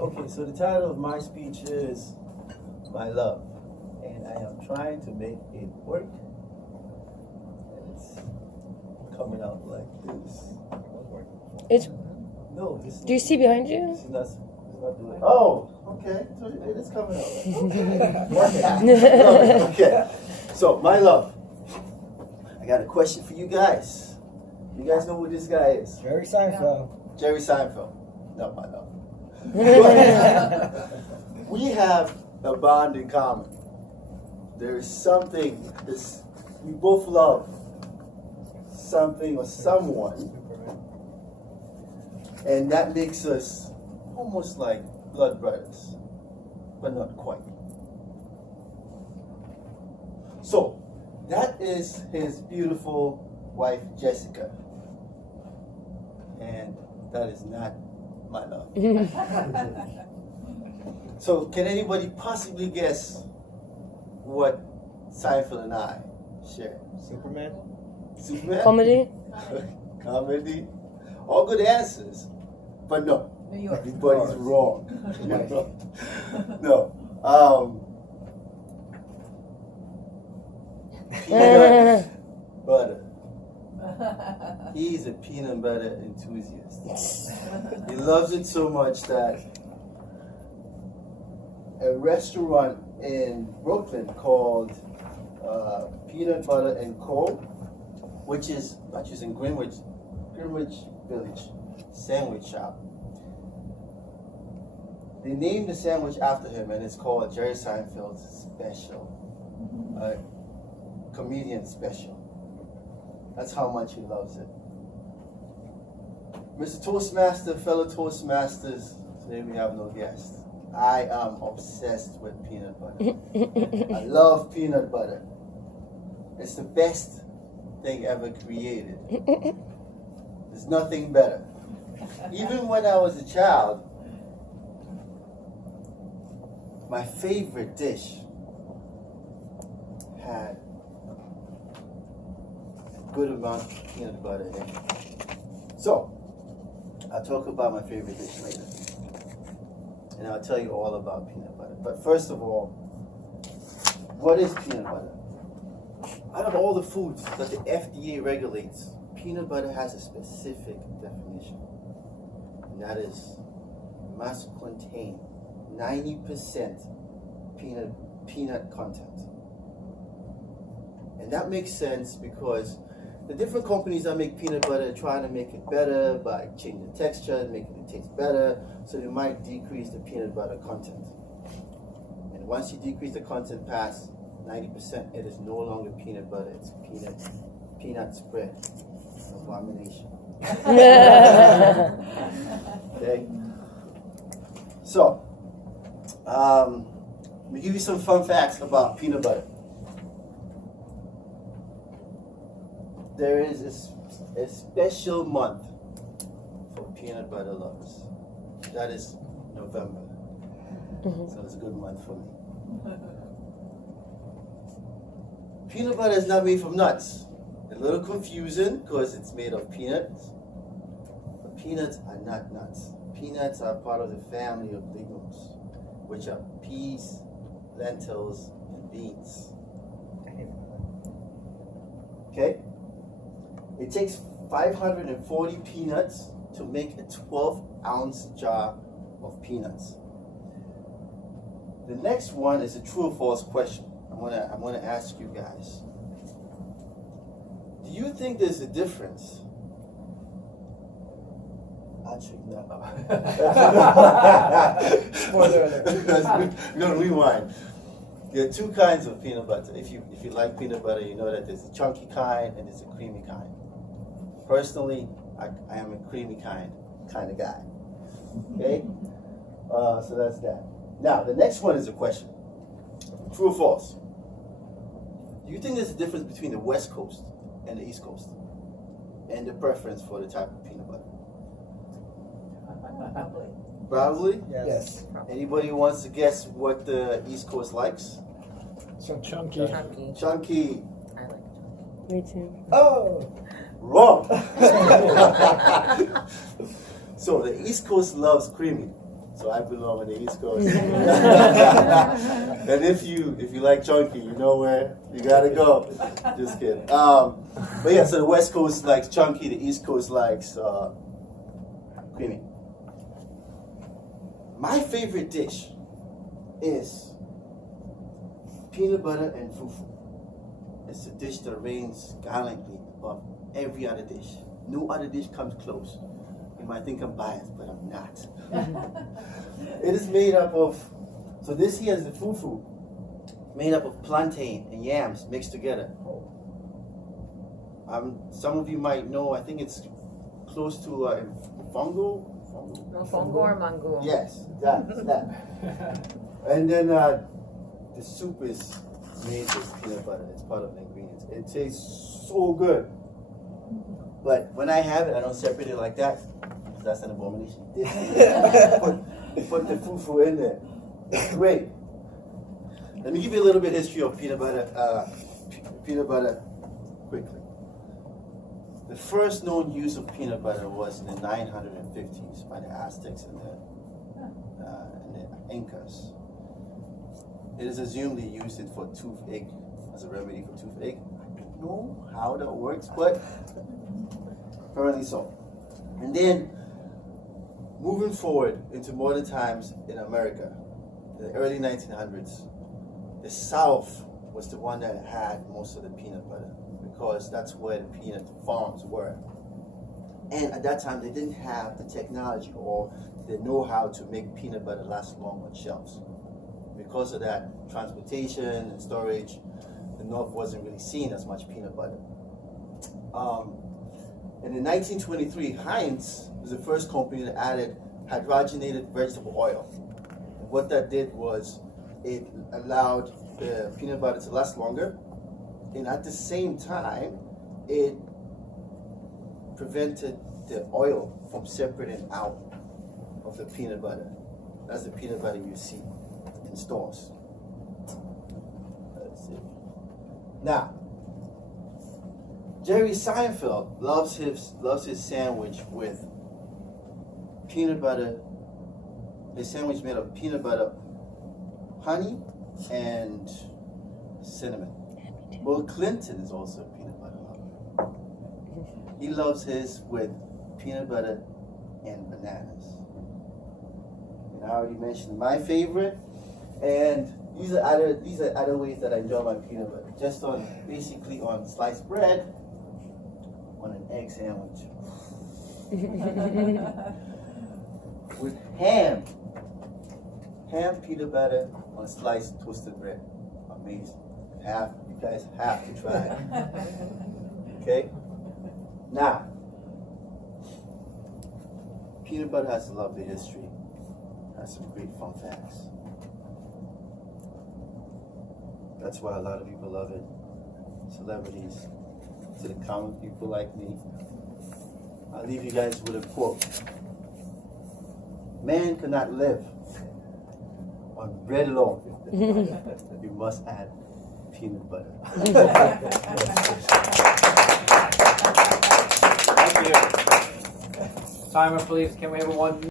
Okay, so the title of my speech is My Love. And I am trying to make it work. And it's coming out like this. It's. No, this is. Do you see behind you? This is not doing it. Oh, okay. So it is coming out. Okay. Okay. So, my love. I got a question for you guys. You guys know who this guy is? Jerry Seinfeld. Jerry Seinfeld. Not my love. We have a bond in common. There is something we both love something or someone, and that makes us almost like blood brothers, but not quite. So that is his beautiful wife Jessica, and that is not my love. So can anybody possibly guess what Seinfeld and I share? Superman. Superman? Comedy? Comedy? All good answers, but no. New York. Everybody's wrong. No. Peanut butter. He's a peanut butter enthusiast. He loves it so much that a restaurant in Brooklyn called Peanut Butter and Co., which is in Greenwich Village sandwich shop. They named the sandwich after him, and it's called Jerry Seinfeld's Special, comedian special. That's how much he loves it. Mr. Toastmaster, fellow Toastmasters, today we have no guest. I am obsessed with peanut butter. I love peanut butter. It's the best thing ever created. There's nothing better. Even when I was a child, my favorite dish had a good amount of peanut butter in it. So, I'll talk about my favorite dish later. And I'll tell you all about peanut butter. But first of all, what is peanut butter? Out of all the foods that the FDA regulates, peanut butter has a specific definition. And that is, must contain 90% peanut content. And that makes sense because the different companies that make peanut butter are trying to make it better by changing the texture and making it taste better, so they might decrease the peanut butter content. And once you decrease the content past 90%, it is no longer peanut butter, it's peanut spread. Abomination. Okay? So, let me give you some fun facts about peanut butter. There is a special month for peanut butter lovers. That is November. So it's a good month for me. Peanut butter is not made from nuts. A little confusing because it's made of peanuts. But peanuts are not nuts. Peanuts are part of the family of legumes, which are peas, lentils, and beans. Okay? It takes 540 peanuts to make a 12-ounce jar of peanuts. The next one is a true or false question. I'm gonna ask you guys. Do you think there's a difference? Actually, no. Spoiler alert. We're gonna rewind. There are two kinds of peanut butter. If you like peanut butter, you know that there's a chunky kind and there's a creamy kind. Personally, I am a creamy kind of guy. Okay? So that's that. Now, the next one is a question. True or false? Do you think there's a difference between the West Coast and the East Coast? And the preference for the type of peanut butter? Probably? Yes. Anybody who wants to guess what the East Coast likes? So chunky. Chunky. I like Me too. Oh! Wrong. So the East Coast loves creamy. so I belong on the East Coast. And if you like chunky, you know where you gotta go. Just kidding. But yeah, so the West Coast likes chunky, the East Coast likes creamy. My favorite dish is peanut butter and fufu. It's a dish that reigns gallantly above every other dish. No other dish comes close. You might think I'm biased, but I'm not. It is made up of, so this here is the fufu, made up of plantain and yams mixed together. Some of you might know, I think it's close to fungo. Mofongo or mango? Yes, that. And then the soup is made with peanut butter. It's part of the ingredients. It tastes so good. But when I have it, I don't separate it like that. That's an abomination. Put the fufu in there. It's great. Let me give you a little bit of history of peanut butter quickly. The first known use of peanut butter was in the 950s by the Aztecs and the Incas. It is assumed they used it for toothache, as a remedy for toothache. I don't know how that works, but apparently so. And then, moving forward into modern times in America, in the early 1900s, the South was the one that had most of the peanut butter, because that's where the peanut farms were. And at that time, they didn't have the technology or the know-how to make peanut butter last long on shelves. Because of that, transportation and storage, the North wasn't really seeing as much peanut butter. And in 1923, Heinz was the first company that added hydrogenated vegetable oil. And what that did was it allowed the peanut butter to last longer, and at the same time, it prevented the oil from separating out of the peanut butter. That's the peanut butter you see in stores. Let's see. Now, Jerry Seinfeld loves his sandwich with peanut butter. His sandwich made of peanut butter, honey, and cinnamon. Bill Clinton is also a peanut butter lover. He loves his with peanut butter and bananas. And I already mentioned my favorite, and these are other ways that I enjoy my peanut butter. Just basically on sliced bread, on an egg sandwich, with ham peanut butter on sliced toasted bread. Amazing. You guys have to try it. Okay? Now, peanut butter has a lovely history. Has some great fun facts. That's why a lot of people love it. Celebrities, to the common people like me. I'll leave you guys with a quote. Man cannot live on bread alone. You must add peanut butter. Thank you. Timer, please. Can we have a 1 minute?